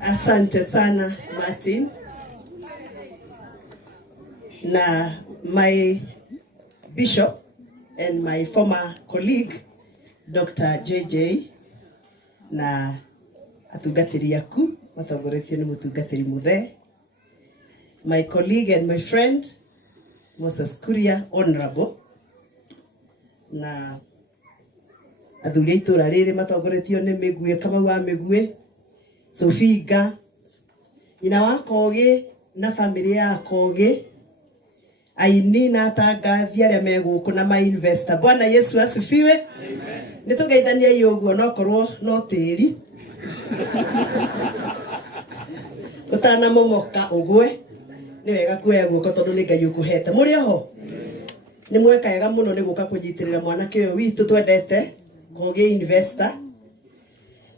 Asante sana Martin. Na my bishop and my former colleague Dr. JJ na atungatiri yaku matongoretio ni mutungatiri muthe, my colleague and my friend Moses Kuria Honorable na athuri itura riri matongoretio ni Migue Kamau wa Migue, Sofiga ina wa Kogi na family ya Kogi, aini na tangathi aria meguku na ma investor. Bwana Yesu asifiwe. Amen. Nitugeithania yoguo no korwo no tiri utana momoka ugwe ni wega kuya guko tondu ni Ngai ukuhete. Muri ho ni mweka yega muno ni guka kunyitirira mwanake uyu witu twendete Kogi investor,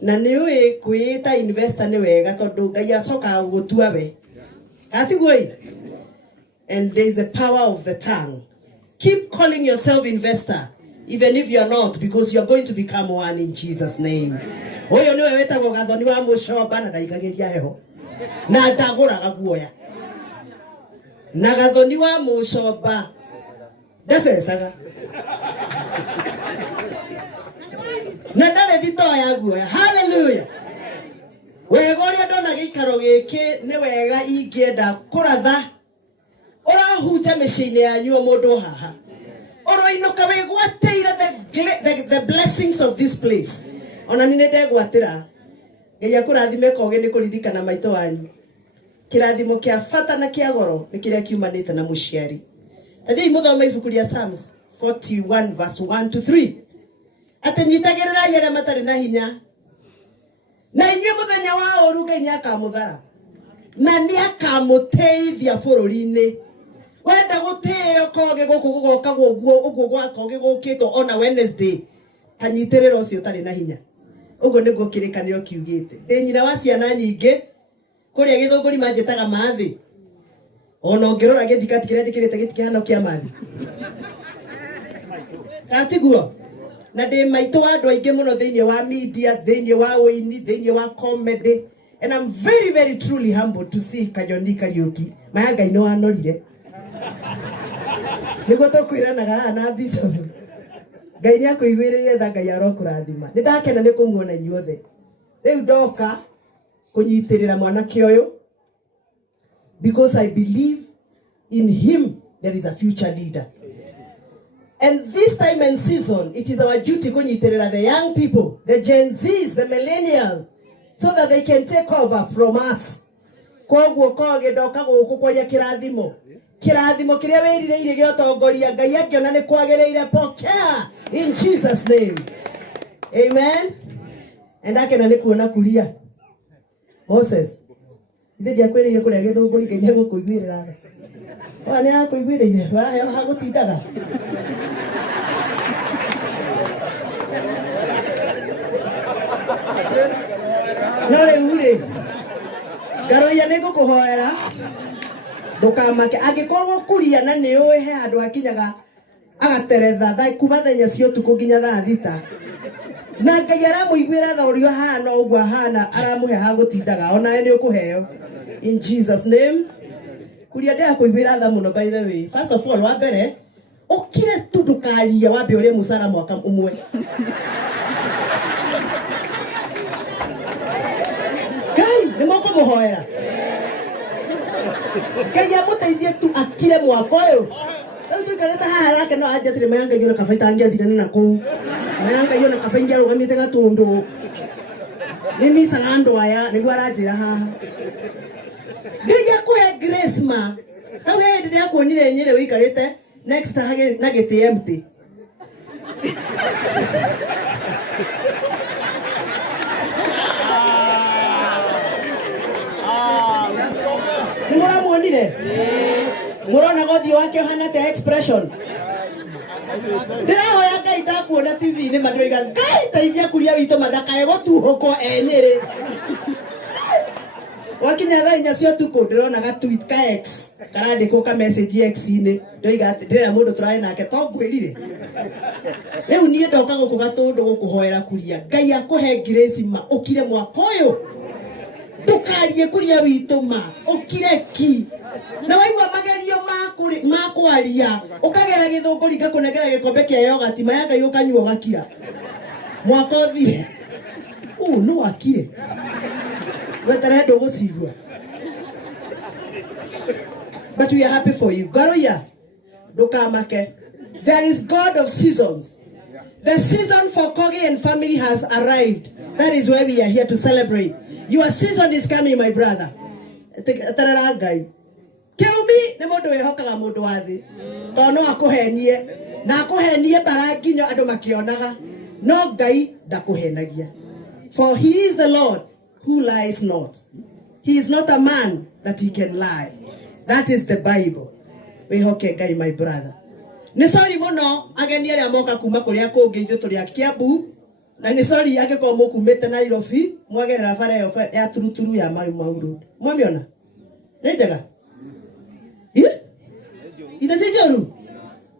na ni uyi kwita investor ni wega tondu Ngai acoka gutua we atigoi. And there is the power of the tongue. Keep calling yourself investor, even if you are not, because you are going to become one in Jesus' name. Oyo niwe wetagwo gathoni wa mucoba na ndaigagiria heho na ndaguraga guoya na gathoni wa mucoba ndacecaga na ndare thito ya guoya. Hallelujah. Wega uria ndona giikaro giki ni wega ingienda kuratha orahunja miciini yanyu mundu haha oroinuka wigwateire the blessings of this place. Ona ni ndegwatira Ngai akurathime Kogi ni kuririkana maito wanyu. Kirathimo kia fata na kia goro ni kiria kiumanite na muciari. Tathii muthoma ibuku ria Psalms 41 verse 1 to 3. Atenyitagirira yere matari na hinya na inywe muthenya wa oru Ngai akamuthara na ni akamuteithia bururi-ini. Wenda guteo Kogi guku gugoka guguo gwa Kogi gukito ona Wednesday tanyitirira ucio tari na hinya. Ugo niguo kirikaniro kiugite. Ndi nyina wa ciana nyingi kuria githunguri manjitaga mathi. Ona ngirora githikati kiria ndikirite gitikihano kia mathi. Katiguo. Na ndi maito andu aingi muno thiini wa media, thiini wa uini, thiini wa comedy. And I'm very, very truly humbled to see Kajoni Kariuki. Mayanga ino anorire. Niguo tukwiranaga na bishop. Ngai ni akuigwirire tha Ngai arokurathima. Ni ndakena ni kumuona inyuothe. Riu ndoka kunyitirira mwanake uyu because I believe in him there is a future leader. And this time and season, it is our duty kunyitirira the young people, the Gen Zs, the millennials, so that they can take over from us. Koguo Kogi ndoka guku kwaria kirathimo. Kirathimo kiria wirireire giotongoria Ngai angiona ni kwagereire pokea in Jesus name. Amen. And akena ni kuona kuria Moses ithe dia kwirire kuria githunguri Ngai ni gukuiguirira tha wa ni akuiguirire wa he ha gutindaga nore ure ngaro ya ni gukuhoera ndukamake angikorwo kuria na ni uwe he andu akinyaga agateretha tha kuma thenya cio tuku nginya tha thita na Ngai aramuiguira tha urio hana uguo hana aramuhe ha gutindaga ona ni ukuheo in Jesus name. Kuria ndia kuiguira tha muno by the way. First of all wa mbere ukire tu ndukaria wambe urie musara mwaka umwe Ngai ni moko muhoera Ngai amuteithie tu akire mwaka uyu. Riu tuikarite haha rake no anjatire mayanga yona kabaita angiathirana na kuu mayanga yona kabaingia rugamite gatundu nini sanando aya niguo aranjira haha Ngai akuhe grace ma au he ndi akuonire nyire wikarite next hage na giti empty Mura muonire murona gothi wake hana te expression ndirahoya Ngai ndakuona TV ni mandroiga Ngai taithia kuria wito madakae gutuhuko enyere wakinya thaa inya cio tuko ndirona ga tweet ka X karandikwo ka message X ine ndoiga ati ndira mundu turari nake to ngwirire riu nie ndoka guku gatundu gukuhoera kuria Ngai akuhe grace ma ukire mwaka uyu ndukarie kuria witu ma ukire ki na waigua magerio makwaria ukagera githunguri ngakunengera gikombe kia yogurt maya Ngai ukanyua gakira mwaka uthire no wakire wetara ndogo sigwa. But we are happy for you. Garoya Dokamake. There is God of seasons. The season for Kogi and family has arrived. That is why we are here to celebrate. Your season is coming, my brother. Tararagai. Kerumi ne modo ehokaga mundu wathi. Tono akuhenie. Na akuhenie baraginyo andu makionaga. No Ngai ndakuhenagia. For he is the Lord who lies not. He is not a man that he can lie. That is the Bible. We hoke Ngai, my brother. Ni sorry muno ageni aria moka kuma kuria kungi ithu turi Kiambu na ni sorry ageko mukumete Nairobi mwagerera bara ya turuturu ya Mau Road. Mwamiona? Ni njega? Ida tijoru.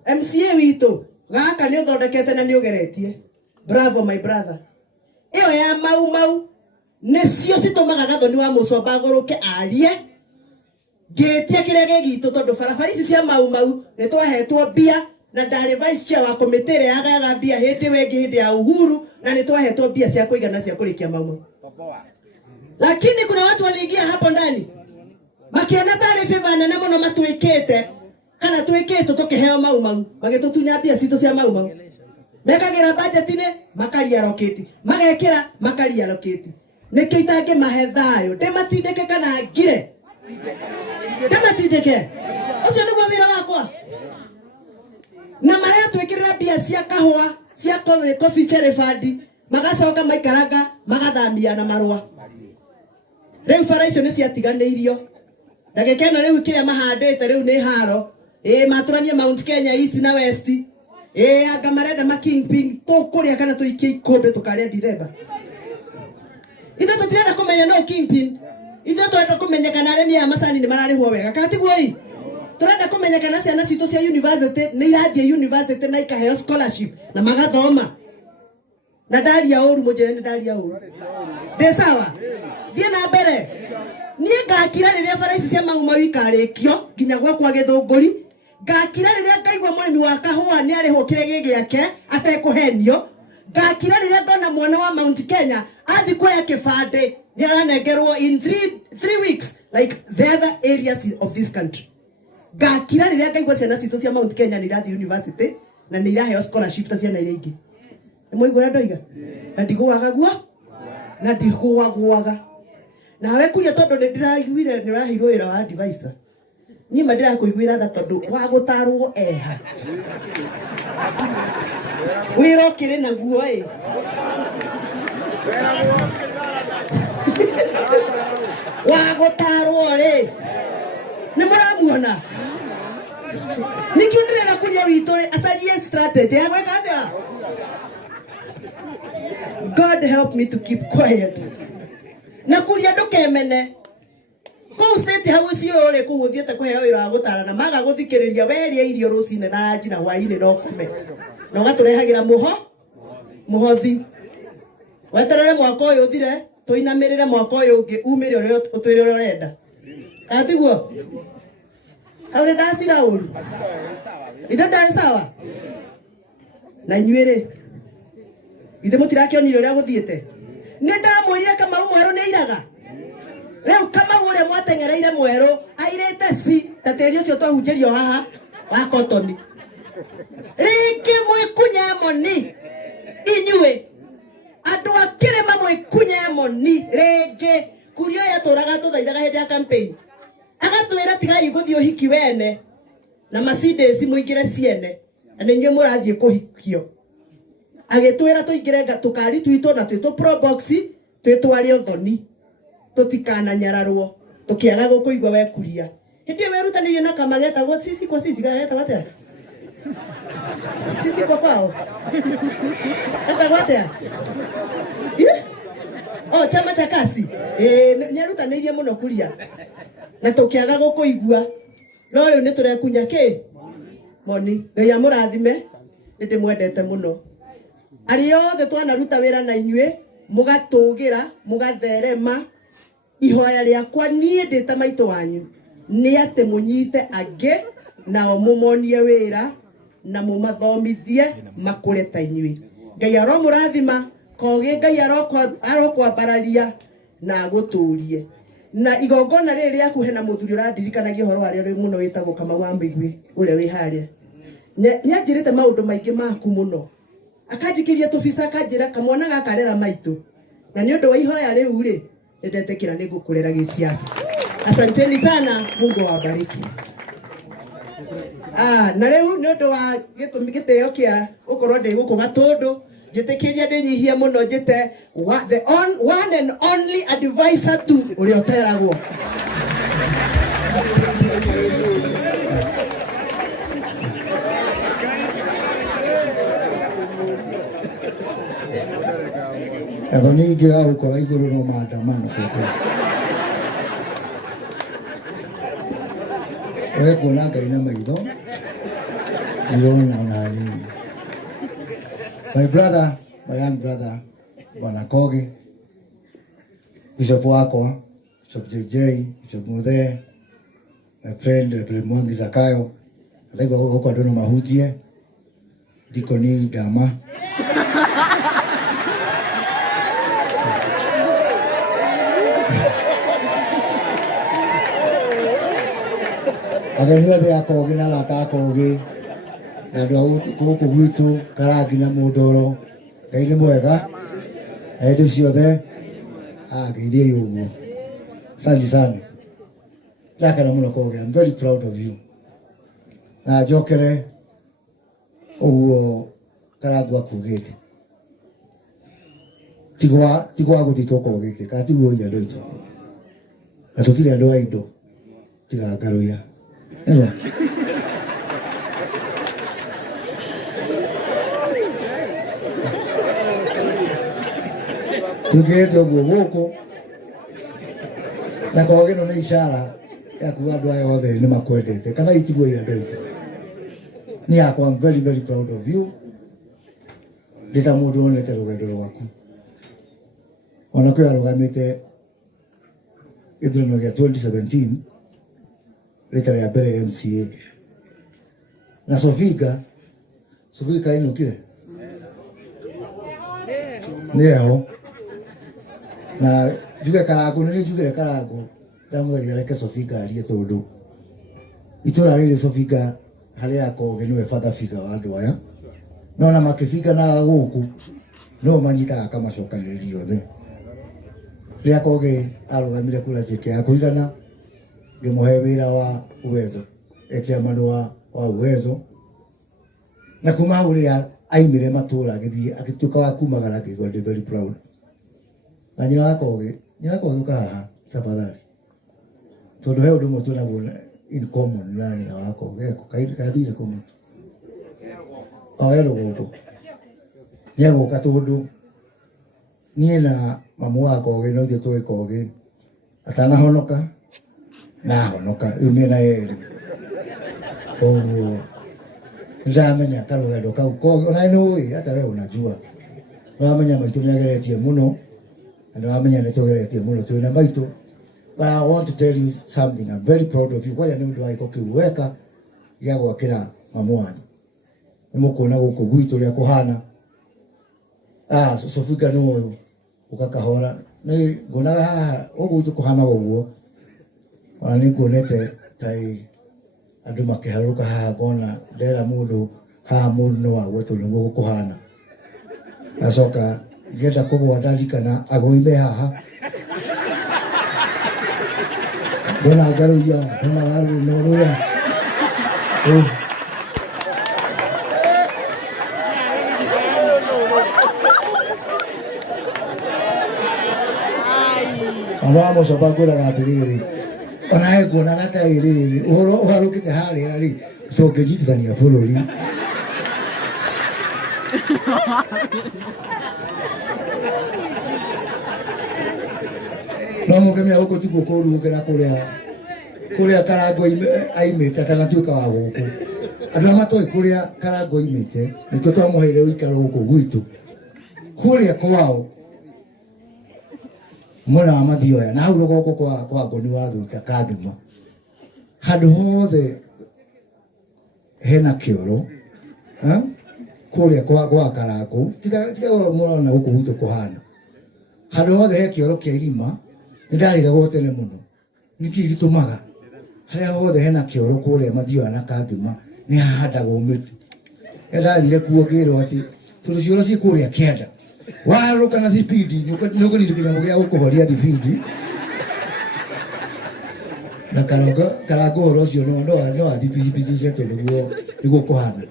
MCA witu gaka ni uthondekete na ni ugeretie. Bravo my brother. Iyo ya Mau necio citumaga gathoni wa mucomba guruke arie ngetia kirege gitu tondu barabara ici cia Mau ni twahetwo bia na ndari vice chair wa committee ya gaga bia hindi wengi hindi ya Uhuru na ni twahetwo bia cia kuigana cia kurikia Mau. Lakini kuna watu waliingia hapo ndani makiona taarifa nene muno matwikite kana twikite tukiheo Mau magitutunya bia citu cia Mau mekagira budget ne makaria roketi magekira makaria roketi nikiitange mahethayo dematindeke kana ngire dematindeke ucio niguo wira wakwa na maria twikirira bia cia kahua cia coffee cherry fund magacoka maikaranga magathamia na marua riu bara icio ni ciatiganeirio ndagikena riu kiria mahandite riu ni haro maturanie Mount Kenya East na West anga marenda makingping to kuria kana tuikie ikombe tukaria December. Itho tutirenda kumenya no kingpin. Itho turenda kumenya kana aremi ya macani ni mararihwo wega. Katiguo ii. Turenda kumenya kana ciana citu cia university ni irathie university na ikaheo scholarship na magathoma. Na ndaria uru mujere ni ndaria uru. Ndi sawa. Thie na mbere. Nie ngakira riria bara ici cia Mau ikarikio nginya gwakwa Githunguri. Ngakira riria ngaigwa murimi wa kahua ni arihwo kirege giake atekuhenio. Ngakira riria ngona mwana wa Mount Kenya athi kuya kibande ni aranengerwo in 3 weeks like the other areas of this country. Ngakira riria ngaigwa ciana citu cia Mount Kenya ni irathi university na ni iraheo scholarship ta ciana iria ingi. Ni muigura ndoiga na ndigwaga guo na ndigwaga nawe kuria tondu ni ndiraiguire ni urahirwo wira wa advisor. Ni madira kuiguira tha tondu wa gutarwo eha wiro kire na guo wa gutarwo ni muramuona nikiundirira kuria witu acarie strategy ya gweka atia. God help me to keep quiet na kuria ndukemene ko state hausi ore ku guthiete kuheo wira wa gutara na maga guthikiriria weria irio rucine na ranji na hwaini no kume no gaturehagira muhothi weterere mwaka uyu uthire tuinamirire mwaka uyu ungi umire uri utwire uri urenda atiguo aure ndacira uru ithe ndari sawa na inyuire ithe mutirakionire uria guthiete ni ndamwirire Kamau mweru ni iraga leo Kamau uria mwatengereire mweru airete si tateri ucio twahunjirio haha wa cotton ringi mwikunya moni inyue andu akirema mwikunya moni ringi kurio ya turaga tuthaithaga hindi ya campaign agatwira tigai guthio hiki wene na Mercedes muingire ciene na ninyu murathie kuhikio agitwira tuingire tukari twitu na twitu pro box twitware uthoni tutikana nyararwo tukiaga gukuigwa wekuria hindi werutanirie na kamageta gwa sisi kwa sisi gageta wate sisi kwa kwao eta wate chama cha kasi nyarutanĩirie mũno kuria na tũkĩaga gũkũigua no rĩu nĩ tũrekunya kĩ moni Ngai amũrathime nĩndĩmwendete mũno arĩ othe twanaruta wĩra na inyuĩ mũgatũgĩra mũgatherema ihoya rĩakwa niĩ ndĩta maitũ wanyu nĩ atĩ mũnyite angĩ nao mũmonie wĩra na mũmathomithie makũre ta inyuĩ Ngai aromũrathima koge Ngai arokwambararia na agũtũrie na igongona rĩrĩ rĩaku hena mũthuri ũrandirikanagia ũhoro warĩo rĩ mũno wĩtagwo Kamau wa Mĩigwi ũrĩa wĩ harĩa nĩanjĩrĩte maũndũ maingĩ maku mũno akanjikĩria tũbica akanjĩra kamwana gakarera maitũ na nĩ ũndũ wa ihoya rĩu rĩ nĩndetĩkĩra nĩngũkũrera gĩciaca asanteni sana Mungu awabariki na rĩu nĩ ũndũ wa gĩtũmi gĩtĩo kĩa gũkorwo ndĩ gũkũ Gatũndũ njĩtĩkĩria ndĩnyihie mũno njĩte the one and only advisor to ũrĩa ũteragwo Ego nĩ ingĩga gũkora igũrũ no maandamano kũkũ we kuona Ngai na maitho nĩrona ona hanini my brother, my young brother Bwana Kogi, Bishop wakwa Bishop JJ, Bishop Muthee, my friend Reverend Mwangi Zakayo ndaiga gũkũ andũ no mahunjie Dikoni Dama ageni othe a Kogi na arata a Kogi na andũ a gũkũ gwitũ Karangi na Mũndoro Ngai nĩ mwega hĩndĩ ciothe geithiai ũguo asante sana ndakena mũno Kogi I'm very proud of you na njokere ũguo Karangu akugĩte tigwa gũthiĩ tũkogĩte kana tiguo andũ aitũ na tũtirĩ andũ a indo tiga Ngaruya tũngĩte ũguo gũkũ na Kogi ĩno nĩ ishara ya kuga andũ aya othe nĩ makwendete kana itiguo andũ aitũ ni yakwa I'm very very proud of you ndita mũndũ wonete rũgendo rwaku ona kwĩ arũgamĩte gĩthurano gĩa 2017 rita rĩa mbere MCA na Sofiga ainũkire nĩeho na njuge Karangu nĩ njugire Karangu ndamũthaitha reke Sofiga arie tondũ itũra rĩrĩ Sofiga harĩa Kogi nĩwe father figure wa andũ aya no na makĩbinga na gũkũ no manyitaga kamacokanĩrĩria othe rĩrĩa Kogi arũgamire kura ciake ya kũigana ngĩmũhe wĩra wa Uwezo chairman wa Uwezo na kuma hau rĩrĩa aimire matũra agĩtuĩka wa kumagara ngĩigua ndĩ very proud na nyina wa Kogi ũka haha tafadhali tondũ he ũndũ ũmwe twĩnaguo in common na nyina wa Kogi kathire kũmũtu gũkũ nĩegũka tondũ niĩ na mamu wa Kogi no ithuĩ tũĩ Kogi atanahonoka na ahonoka rĩu mĩena yerĩ koguo nĩndamenya karũgendo kau Kogi ona nĩũĩ hata we unajua ũramenya maitũ nĩageretie mũno na nĩwamenya nĩtũgeretie mũno twĩna maitũ. But I want to tell you something. I'm very proud of you. Kwaja nĩ ũndũ wa gĩko kĩu weka gĩa gwakĩra mamu wanyu nĩmũkuona gũkũ gwitũ ũrĩa kũhana Sofiga nĩ ũyũ ũgakahora nĩ nguonaga haha ũguo gwitũ kũhana ũguo ona nĩ nguonete ta andũ makĩharũrũka haha ngona ndera mũndũ haha mũndũ no wagwetwo nĩguo gũkũhana ngacoka ngĩenda kũgwa ndarikana agũime haha ndona Ngaruya ndona Waru Norũra ona mũcoba ngwĩraga atĩrĩrĩ ona nguonaga ta ĩrĩrĩ ũhoro ũharũkĩte harĩa rĩ tũngĩnyitithania bũrũri no mukemia huko tiko koru ukera kuria Karango aimite kana tuika wa guku andu matoi kuria Karango imite nikyo twamuheire uikaro guku gwitu kuria kwao mwena wa Mathioya na hau rugoko kwa Ngoni wa Thika Kanduma handu hothe hena kioro kuria kwa Karango tiga murona guku gwitu kuhana handu hothe he kioro kia irima ndarigagwo tene muno niki gitumaga haria hothe hena kioro kuria Mathioya na Kanduma ni hahandagwo miti ndathire kuo ngirwo ati turu cioro ci kuria kienda waruka na thipidi nuko ni kinyamo gia gukuhoria thipidi na Karango rocio no thipidi cetu niguo kuhana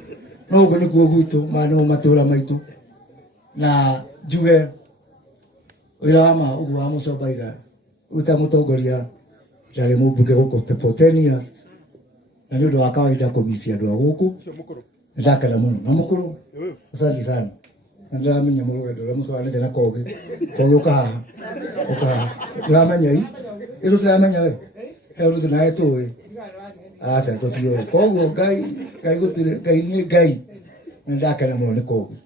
no ugo nikuo gwitu mano matura maitu na njuge wira wa ugu wa Mucomba uta mutongoria ndari mubunge guku for 10 years na nĩ ũndũ wa kawaida kũmisia andũ a gũkũ ndakena mũno na mũkũrũ asante sana na ndĩramenya mũrũgendo ũrĩa mũtwarĩte na kogi ũkahaha ndĩramenya ĩ tũtiramenya we he ũndũ nawe tũĩ aca tũtiũĩ koguo Ngai gũtirĩ Ngai nĩ Ngai na ndakena mũno nĩ kogi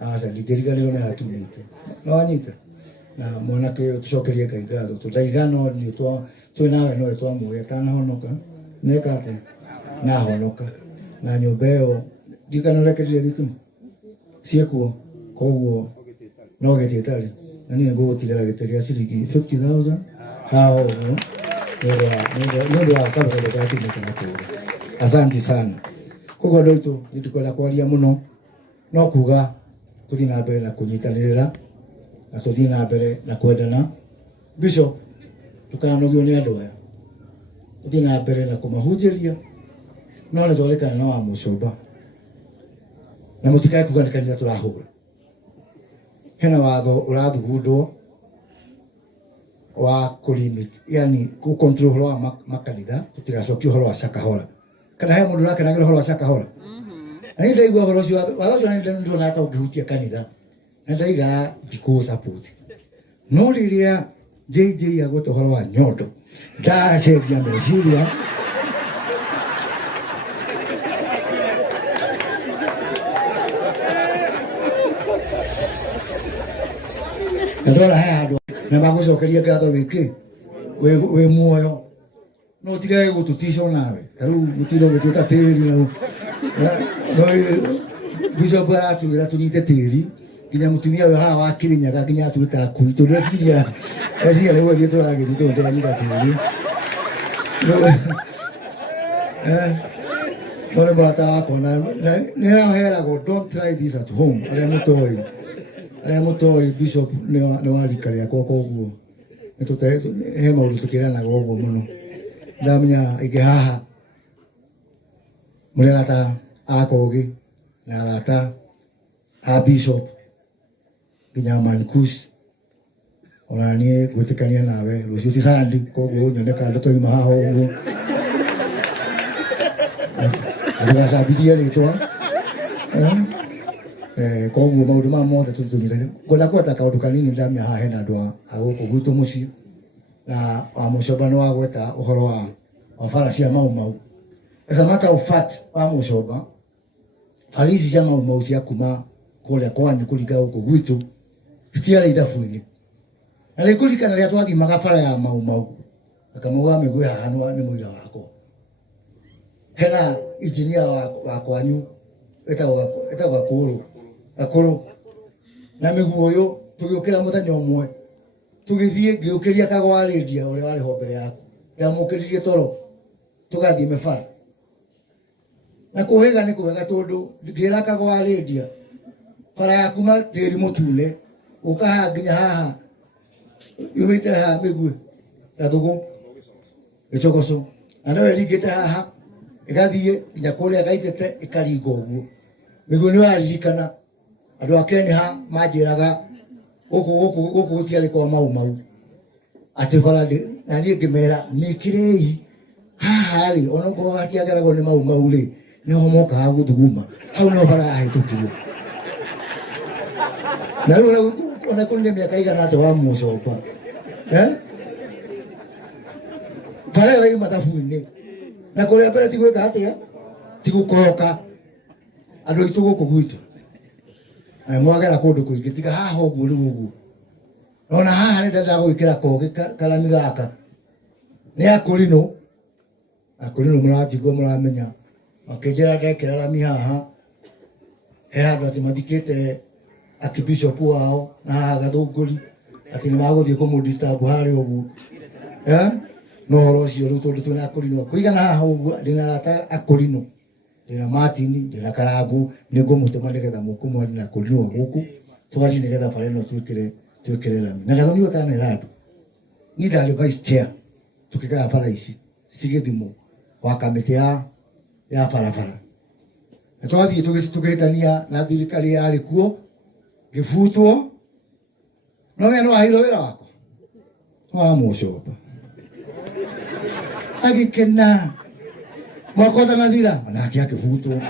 aca ndingĩriganĩrwo nĩ harĩa tumĩte no wanyita na mwanake ũyũ tũcokerie Ngai ngatho tũndaiganonio twĩ nawe nowe twamuoya atanahonoka neka ate na honoka na nyũmba ĩyo ndikanorekereria thitima ciekuo koguo no gĩtĩ tarĩ na niĩ ngũgũtigĩra gĩtĩ gĩa ciringi 50,000 hao nĩ ũndũ wa kamũgendo ga tumĩte na kũũra asanti sana koguo andũ aitũ nĩtũkwenda kwaria mũno no kuga tũthiĩ na mbere na kũnyitanĩrĩra na tũthiĩ na mbere na kwendana Bishop tukanogio nĩ andũ aya tũthiĩ na mbere na kũmahunjĩria no nĩ twarĩkana na wa Mucomba na mũtikae kuga nĩ kanitha tũrahũra hena watho ũrathugundwo wa kũlimit yani gũcontrol ũhoro wa makanitha tũtigacokia ũhoro wa Shakahola kana he mũndũ ũrakenagĩra ũhoro wa Shakahola na niĩ ndaigua ũhoro ũcio watho ũcio nĩ ndĩrona ta ũngĩhutia kanitha na ndaiga ndikũ support no rĩrĩa JJ agweta ũhoro wa nyondo ndacenjia meciria ndora he andũ na magũcokeria ngatho wĩkĩ wĩ muoyo no tigage gũtũtica nawe tarĩu gũtiro gũtuĩka tĩri no Bishop aratugĩra tũnyite tĩri nginya mũtumia ũyũ haha wa Kĩrĩnyaga nginya atuĩte akui tũreciria nĩ gũthiĩ tũragĩthiĩ tũranyita tĩri nĩ mũrata wakwa na nĩ haheragwo don't try this at home arĩa mũtoĩ Bishop nĩ wa rika rĩakwa koguo he maũndũ tũkĩranaga ũguo mũno ndamenya aingĩ haha mũrĩ arata a Kogi na arata a Bishop nginya Mankus ona niĩ gwĩtĩkania nawe rũciũ ti Sunday koguo nyoneka ndotoima haha ũguo ndũgacambithie rĩtwa koguo maũndũ maya mothe tũtũnyitane ngwenda kwenda kaũndũ kanini ndamenya haha hena andũ a gũkũ gwitũ mũciĩ na wa Mucomba nĩ wagweta ũhoro wa bara cia Mau as a matter of fact wa Mucomba bara ici cia Mau cia kuma kũrĩa kwanyu kũringa gũkũ gwitũ citiarĩ ithabu-inĩ na nĩ kũririkana rĩrĩa twathimaga bara ya Mau akamauga mĩgwĩ haha nĩ mũira wakwa hena injinia wa kwanyu etagwo Gakũrũ na mĩguĩ ũyũ tũgĩũkĩra mũthenya ũmwe tũgĩthiĩ ngĩũkĩria Kagwa Rĩndia ũrĩa warĩ ho mbere yaku ndamũkĩririe toro tũgathiĩ mĩbara na kũhĩga nĩ kwega tondũ ngĩra Kagwa Rĩndia bara ya kuma tĩri mũtune ũka haha nginya haha yumĩte haha mĩguĩ Gathũgũ Gĩchogoco na no ĩringĩte haha ĩgathiĩ nginya kũrĩa Gaitete ĩkaringa ũguo mĩguĩ nĩ waririkana andũ a Kenya manjĩraga gũkũ gũtiarĩ kwa Mau atĩ bara na niĩ ngĩmera mĩkĩrei haha rĩ ona ũkorwo hatiageragwo nĩ Mau rĩ nĩho mokaga gũthuguma hau no bara ahĩtũkio na rĩu ona kũrĩ mĩaka igana atĩa wa Mucomba Pale wewe matafuni. Na kule apela tigo katia. Tigo koroka. Ando itugo kugwitu. Ai mwagera kundu kuingi tiga haha uguo riu. Nona haha ni ndenda gwikira kogi kalami gaka. Ni akurino. Akurino muratigwo muramenya. Makejera ndekera lami haha. He handu ati mathikite akibishop wao na agathunguri ati ni maguthie kumudisturb hari uguo. No horo ucio riu tondu twina akurino kuigana haha uguo ndina rata akurino ndina Martin ndina Karangu ni ngumutuma nigetha mukumwani na akurino guku twari nigetha pale no twikire lami na gathoni kana iradu ni ndari vice chair tukikaa pala ici cigithimo wa kamiti ya barabara na twathie tugitania na thirikari yari kuo gifutwo no we no ahiro wira wako wa mucoba agikena mwakota mathira manake akifutwo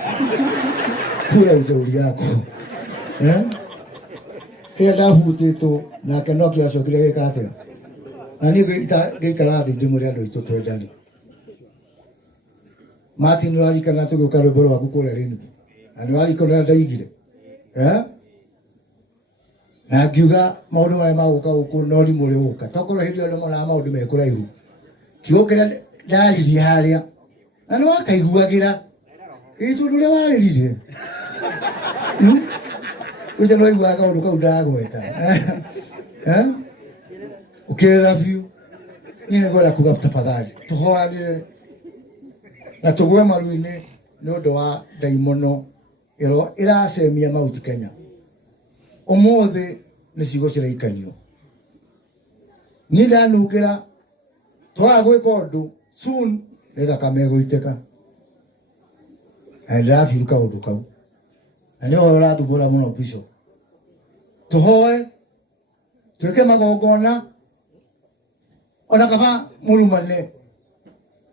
kura uteuri yako kira ndafutitwo nake no kiacokire gikatega na ni gikara thi ndimuri andu itu twendani Martin warikana tuguka rwimbo rwaku kuria rini na ni warikana ndaigire na ngiuga maundu maria maguka guku no rimuri guka tokorwo hindi ndo mona maundu mekuraihu kiugo kiria ndaririe haria na no akaiguagira itu nduria waririre uja no igua kaundu kau ndagweta ukirera biu ni ngora kuga tafadhali tuhoanire na tugwe maruini ni undu wa daimono iracemia mauti Kenya umuthi ni cigo ciraikanio ni ndanukira twa gwika undu soon ni thakame guiteka ndafiruka undu kau na ni ora thumbura muno bishop tuhoe twike magongona ona kaba murumane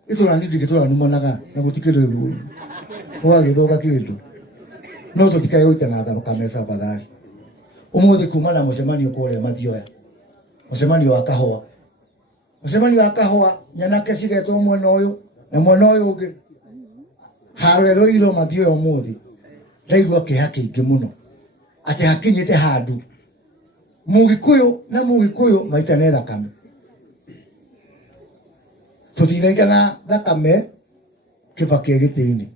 itura ni digitura ni monaga na gutikire guo wagithoka kindu no tutikae guita na thakame sabadari umuthi kumana mucemanio kuria Mathioya mucemanio wa kahua nyanake cigetwo mwena uyu na mwena uyu ungi harwero iro Mathioya umuthi ndaigua kiha kiingi muno ati hakinyite handu mugikuyu maita ne thakame tutiraikana thakame Kibaki egitiini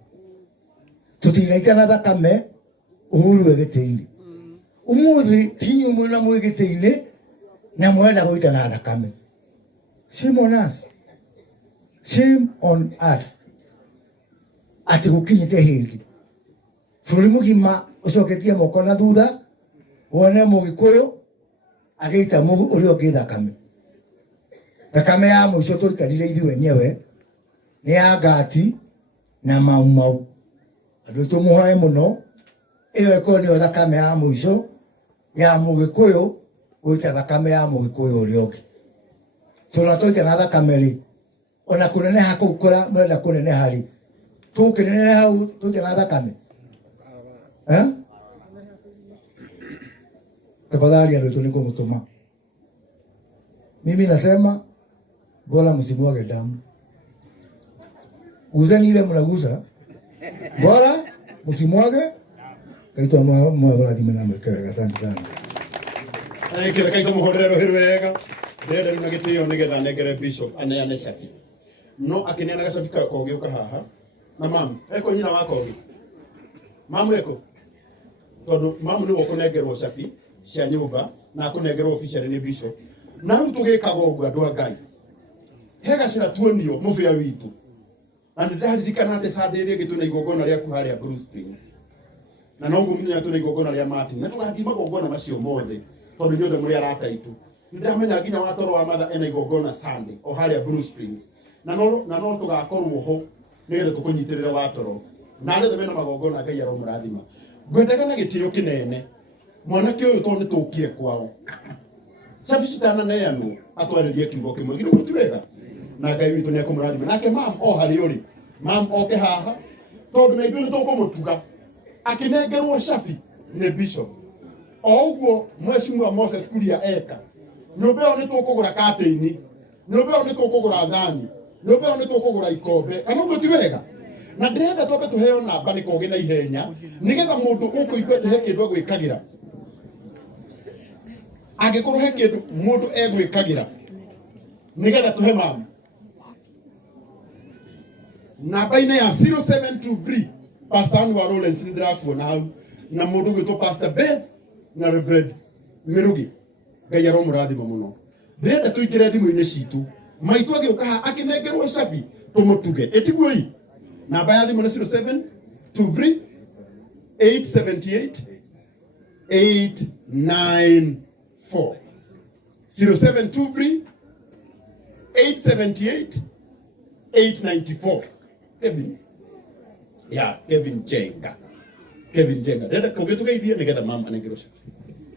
tutiraikana thakame Uhuru egitiini umuthi tinyu mwina mwigitiini na mwenda guita na thakame shame on us ati gukinyite hindi bũrũri mũgima ũcoketie moko na thutha wone mũgĩkũyũ agĩita ũrĩa ũngĩ thakame ya mũico tũikarire ithuĩ wenyewe nĩ ya Ngati na Mau andũ tũmũhoe mũno ĩyo ĩkorwo nĩyo thakame ya mũico ya mũgĩkũyũ gũita thakame ya mũgĩkũyũ ũrĩa ũngĩ tũna tũita na thakame rĩ ona kũneneha kũu kũra mũrenda kũneneha rĩ tũkĩneneha hau tũita na thakame tafadhali ndio niko mtuma mimi nasema bora msimwage damu uzeni ile mnagusa bora msimwage kaitwa mwa dime na mkega asante sana kile kaitwa muhorero hirwega ndere na gitio nigetha negere bishop aneane shafi no akineana gacabi ka kogi uka haha na mamu eko nyina wa kogi mamu eko tondu mamu ni wokunengerwo shafi cia nyumba na kunengerwo official ni bishop na riu tugikaga uguo andu a Ngai hega cira tuonio muvia witu na ndaririkana ati Sunday ria gituna igongona ria ku haria Bruce Springs na no ngumenya tuna igongona ria Martin na tugathii magongona macio mothe tondu nyothe muri arata itu ndamenya nginya watoro wa matha ena igongona Sunday o haria Bruce Springs na no tugakorwo ho nigetha tukunyitirira watoro na ri themena magongona Ngai aromurathima ngwendaga na gitio kinene mwanake uyu tondu tukire kwao safici tana neano atwaririe kiugo kimwe gido gutiwega na Ngai witu ni akumurathima nake mam o hari uri mam oke haha tondu na ithuĩ nĩtũkũmũtuga akinengerwo shafi ni bishop o ũguo Mheshimiwa Moses Kuria eka nyumba ĩyo nĩ tũkũgũra katĩini, nyumba ĩyo nĩ tũkũgũra thani, nyumba ĩyo nĩ tũkũgũra ikombe, kana ũguo ti wega? Na ndĩrenda twambe tũheo namba nĩ koge na ihenya nĩgetha mũndũ ũkũigua he kĩndũ egwĩkagĩra, angĩkorwo he kĩndũ mũndũ egwĩkagĩra nĩgetha tũhe mama namba-inĩ ya 0723 Pastor Anwar Lawrence nĩ ndĩrakuona hau na mũndũ gwĩtwo Pastor Beth na Reverend Mĩrugi, Ngai aromũrathima mũno. Ndĩrenda tũingĩre thimũ-inĩ citũ, maitũ agĩũka haha akĩnengerwo cabi tũmũtuge, ĩtiguo namba ya thimũ nĩ 0723 878 894 0723 878 894. Kevin Jenga. Ndĩrenda kũgĩ tũgeithie nĩgetha mama anengerwo cabi.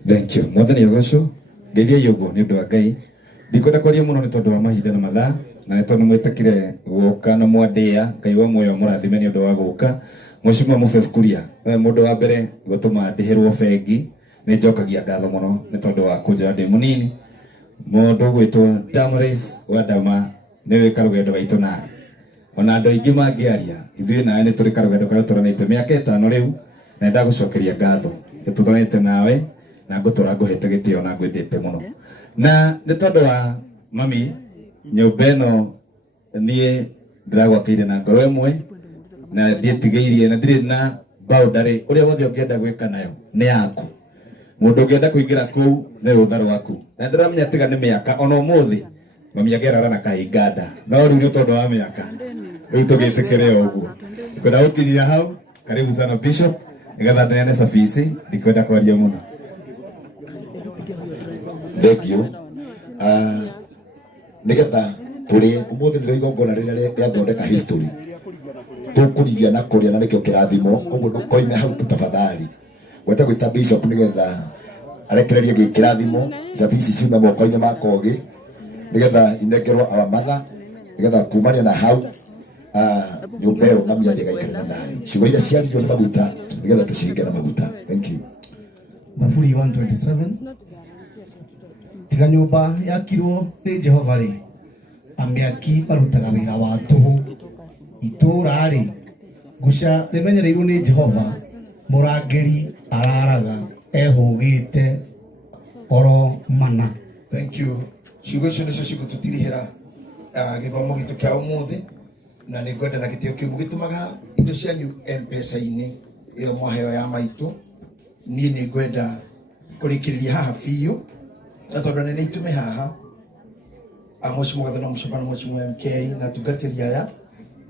Thank you. Mwathani ũgocwo. Ngeithia yogo nĩ ũndũ wa Ngai. Ndikwenda kwaria mũno nĩ tondũ wa mahinda na mathaa na nĩ tondũ mwĩtĩkire gũka na mwandĩa. Ngai wa muoyo mũrathime nĩ ũndũ wa gũka. Mheshimiwa Moses Kuria, mũndũ wa mbere gũtũma ndĩhĩrwo bengi, nĩ njokagia ngatho mũno nĩ tondũ wa kũnjoya ndĩ mũnini. Mũndũ gwĩtwo Damaris wa Dama nĩ wĩka rũgendo gaitũ nawe. Ona andũ aingĩ mangĩaria ithuĩ nawe nĩ tũrĩ karũgendo karĩa tũranĩte mĩaka ĩtano rĩu na ndagũcokeria ngatho nĩtũtũranĩte nawe na ngũtũra ngũhete gĩtĩo na ngwendete mũno. Na nĩ tondũ wa mami nyũmba ĩno niĩ ndĩragwakĩire na ngoro ĩmwe na ndiĩtigĩirie na ndirĩ na boundary ũrĩa wothe ũngĩenda gwĩka nayo nĩ yaku. Mũndũ ũngĩenda kũingĩra kũu nĩ rũtha rwaku. Na ndĩramenya tiga nĩ mĩaka ona ũmũthĩ mami agĩarara na kahinganda no rĩu nĩ tondũ wa mĩaka rĩu tũgĩtĩkĩre ũguo. Kwenda gũkinyia hau, karibu sana Bishop, nĩgetha ndĩneane cabi ici, ndikwenda kwaria mũno. Thank you. Nĩgetha tũrĩ ũmũthĩ nĩ igongona rĩrĩa rĩathondeka history tũkũrithia na kũrĩa na nĩkĩo kĩrathimo, ũguo ndũkoime hau tu tafadhali. Gweta gwĩta Bishop nĩgetha arekererie gĩ kĩrathimo cabi ici ciume moko-inĩ ma Kogi nĩgetha inengerwo our mother, nĩgetha kumania na hau nyũmba ĩyo mami athiĩ na nayo ciugo iria ciaririo nĩ maguta nĩgetha tũcihinge na maguta. Thank you. Maburi 127 tiga nyũmba yakirwo nĩ Jehova rĩ, amĩaki marutaga wĩra wa tũhũ. Itũũra rĩ, nguca rĩmenyereirwo nĩ Jehova, mũrangĩri araraga ehũgĩte oro mana. Thank you. Ciugo icio nĩcio cigũtũtirihĩra gĩthomo gitũ kĩa ũmũthĩ, na nĩ ngwenda na gĩtĩo kĩu mũgĩtũmaga indo cianyu M-Pesa-inĩ ĩyo mwaheo ya maitũ. Niĩ nĩ ngwenda kũrĩkĩrĩria haha biũ na tondũ nĩ itume haha Mheshimiwa Gathana Mũcomba na Mheshimiwa MK na tungatĩri aya,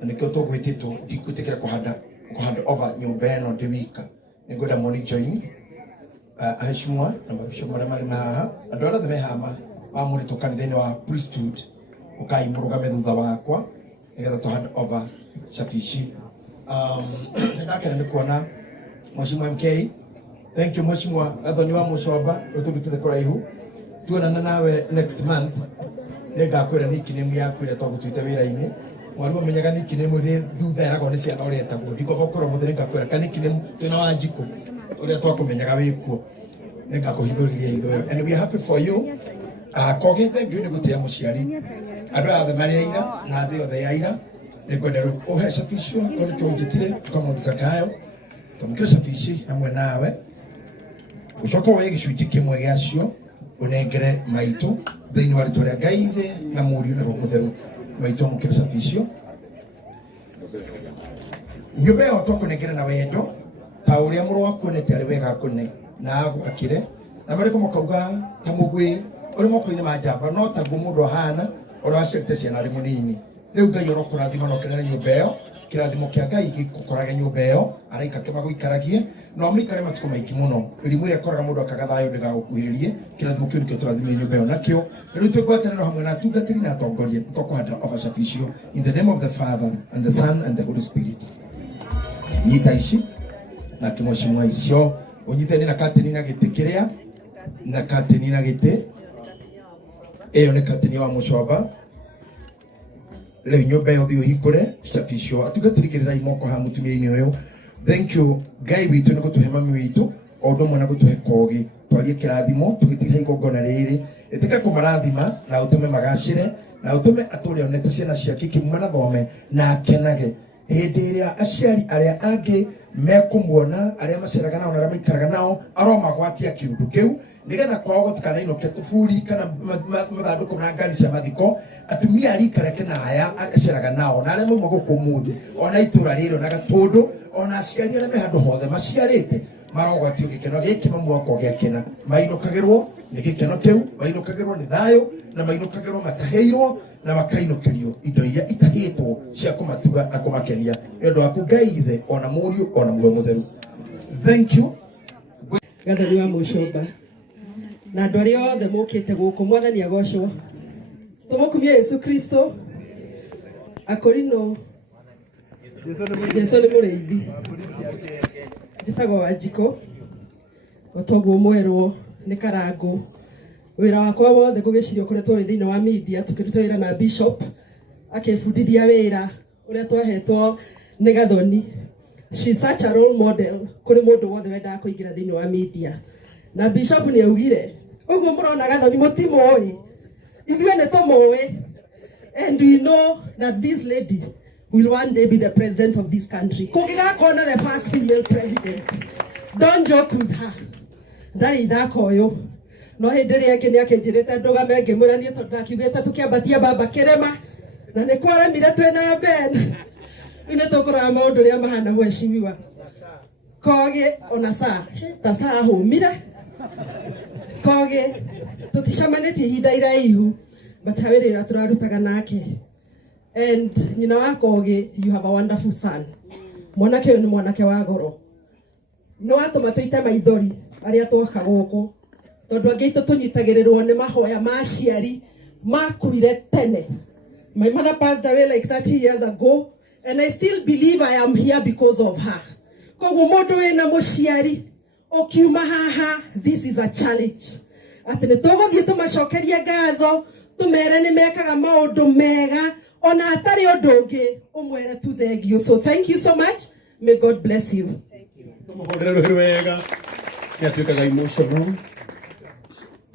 na nĩkĩo tũgwĩtĩtwo ndikwĩtĩkĩra kũhanda over nyũmba ĩno ndĩ wika. Nĩ ngwenda mũni join aheshimiwa na mabishop marĩa marĩ haha, andũ arĩa me haha mamũrĩtwo kanitha-inĩ wa priesthood, ũkai mũrũgame thutha wakwa nĩgetha tũhand over cabi ici. Ndakena nĩ kuona Mheshimiwa MK. Thank you Mheshimiwa Gathoni wa Mũcomba, ũtũrutĩte kũraihu. Tuonana nawe next month. Nĩngakwĩra nickname yaku ĩrĩa twagũtuĩte wĩra-inĩ. Mwarimũ amenyaga nickname ĩrĩa thutha eragwo nĩ ciana ũrĩa etagwo. Ndikwamba gũkorwo mũthenya ngakwĩra ka nickname twĩna wa Njikũ ũrĩa twakũmenyaga wĩkuo. Nĩngakũhithũrĩria hitho ĩyo. And we are happy for you. Kogi thank you nĩ gũtĩa mũciari. Andũ othe marĩ aira na thĩ yothe ya ira. Nĩngwenda rĩu ũhe cabi icio tondũ nĩkĩo ũnjĩtire tũkamũmbica kayo. Tũmũkĩre cabi ici hamwe nawe. Ũcoka woe gĩcunjĩ kĩmwe gĩacio ũnengere maitũ thĩinĩ wa rĩtwa rĩa Ngai Ithe na Mũriũ na Roho Mũtheru. Maitũ mũkĩre cabi icio. Nyũmba ĩyo twakũnengera na wendo ta ũrĩa mũrũ waku onete arĩ wega akũne na agwakĩre, na marĩkũ makauga ta mũgwĩ ũrĩ moko-inĩ ma njamba no taguo mũndũ ahana ũrĩa waciarĩte ciana arĩ mũnini. Rĩu Ngai arokũrathima na ũkenere nyũmba ĩyo, kĩrathimo kĩa Ngai gĩgũkorage nyũmba ĩyo, araika kĩmagũikaragie na ũmĩikare matukũ maingĩ mũno. Mĩrimũ ĩrĩa ĩkoraga mũndũ akaga thayũ ndĩgagũkuhĩrĩrie, kĩrathimo kĩu nĩkĩo tũrathimire nyũmba ĩyo nakĩo. Rĩu twĩgwatanĩro hamwe na atungatĩri na atongoria tũkũhanda over cabi icio in the name of the Father and the Son and the Holy Spirit. Nyita ici na kĩmwecimwa icio ũnyitani na kateni na gĩtĩ kĩrĩa na kateni na gĩtĩ ĩyo nĩ kateni wa Mũcomba. Rĩu nyũmba ĩyo thiĩ ũhingũre cabi icio, atungatĩrĩrai moko ha mũtumia-inĩ ũyũ. Thank you Ngai witũ nĩ gũtũhe mami witũ o ũndũ ũmwe na gũtũhe Kogi, twarie kĩrathimo tũgĩtira igongona rĩrĩ itika kumarathima na utume magacire na utume atũre onete ciana ciake ikĩmuma na thome na akenage hĩndĩ ĩrĩa aciari arĩa angĩ mekũmuona arĩa maceraga nao na arĩa maikaraga nao aromagwatia kĩũndũ kĩu nigetha kwao gũtikanainũke tũburi kana mathandũkũ na ngari cia mathiko atumia rika rĩake na aya aceraga nao na arĩa mauma gũkũ mũthĩ ona itũra rĩrĩ na Gatũndũ ona aciari arĩa me handũ hothe maciarĩte marogwatio gĩkeno gĩkĩ mamuoko gĩakena mainũkagĩrwo nĩ gĩkeno kĩu mainũkagĩrwo nĩ thayũ na mainũkagĩrwo matahĩirwo na makainũkĩrio indo iria itahĩtwo cia kũmatuga na kũmakenia nĩ ũndũ waku Ngai Ithe ona Mũriũ ona Muoyo Mũtheru. Thank you. Gathoni wa Mũcũmba na andũ arĩa othe mũkĩte gũkũ Mwathani agocwo. Tũmũkumie Yesu Kristo Akorino Jesu nĩ mũrĩithi njĩtagwo Wanjikũ ũtoguo mwerwo nĩ Karangũ. Wĩra wakwa wothe ngũgĩciria ũkoretwo wĩ thĩinĩ wa media tũkĩruta wĩra na Bishop akĩbundithia wĩra ũrĩa twahetwo nĩ Gathoni. She is such a role model kũrĩ mũndũ wothe wendaga kũingĩra thĩinĩ wa media. Na Bishop nĩ augire ũguo mũrona Gathoni mũtimũĩ ithuĩ nĩ tũmũĩ and we know that this lady will one day be the president of this country. Kũngĩgakorwo na the first female president, don't joke with her. Ndarĩ ithaka ũyũ no hĩndĩ ĩrĩa ĩngĩ nĩ akĩnjĩrĩte ndũgame ngĩmũranie tondũ akiugĩte tũkĩambatia baba kĩrĩma na nĩ kwaremire twĩna Ben. Nĩ tũkũrora maũndũ ũrĩa mahana mheshimiwa Kogi ona ta saa hũmire Kogi tũticamanĩtie ihinda iraihu but wĩra tũrarutaga nake. And nyina wa Kogi, you have a wonderful son. Mwanake ũyũ nĩ mwanake wa goro. No atũma tũite maithori arĩa twoka gũkũ tondũ angĩ aitũ tũnyitagĩrĩrwo nĩ mahoya ma aciari makuire tene. My mother passed away like 30 years ago and I still believe I am here because of her. Koguo mũndũ wĩna mũciari ũkiuma haha, this is a challenge. Atĩ nĩ tũgũthiĩ tũmacokerie ngatho tũmere nĩ mekaga maũndũ mega ona atari ũndũ ũmwere tu thengio. So thank you so much. May God bless you. Tumuhorere wega nĩ atuĩkaga emotional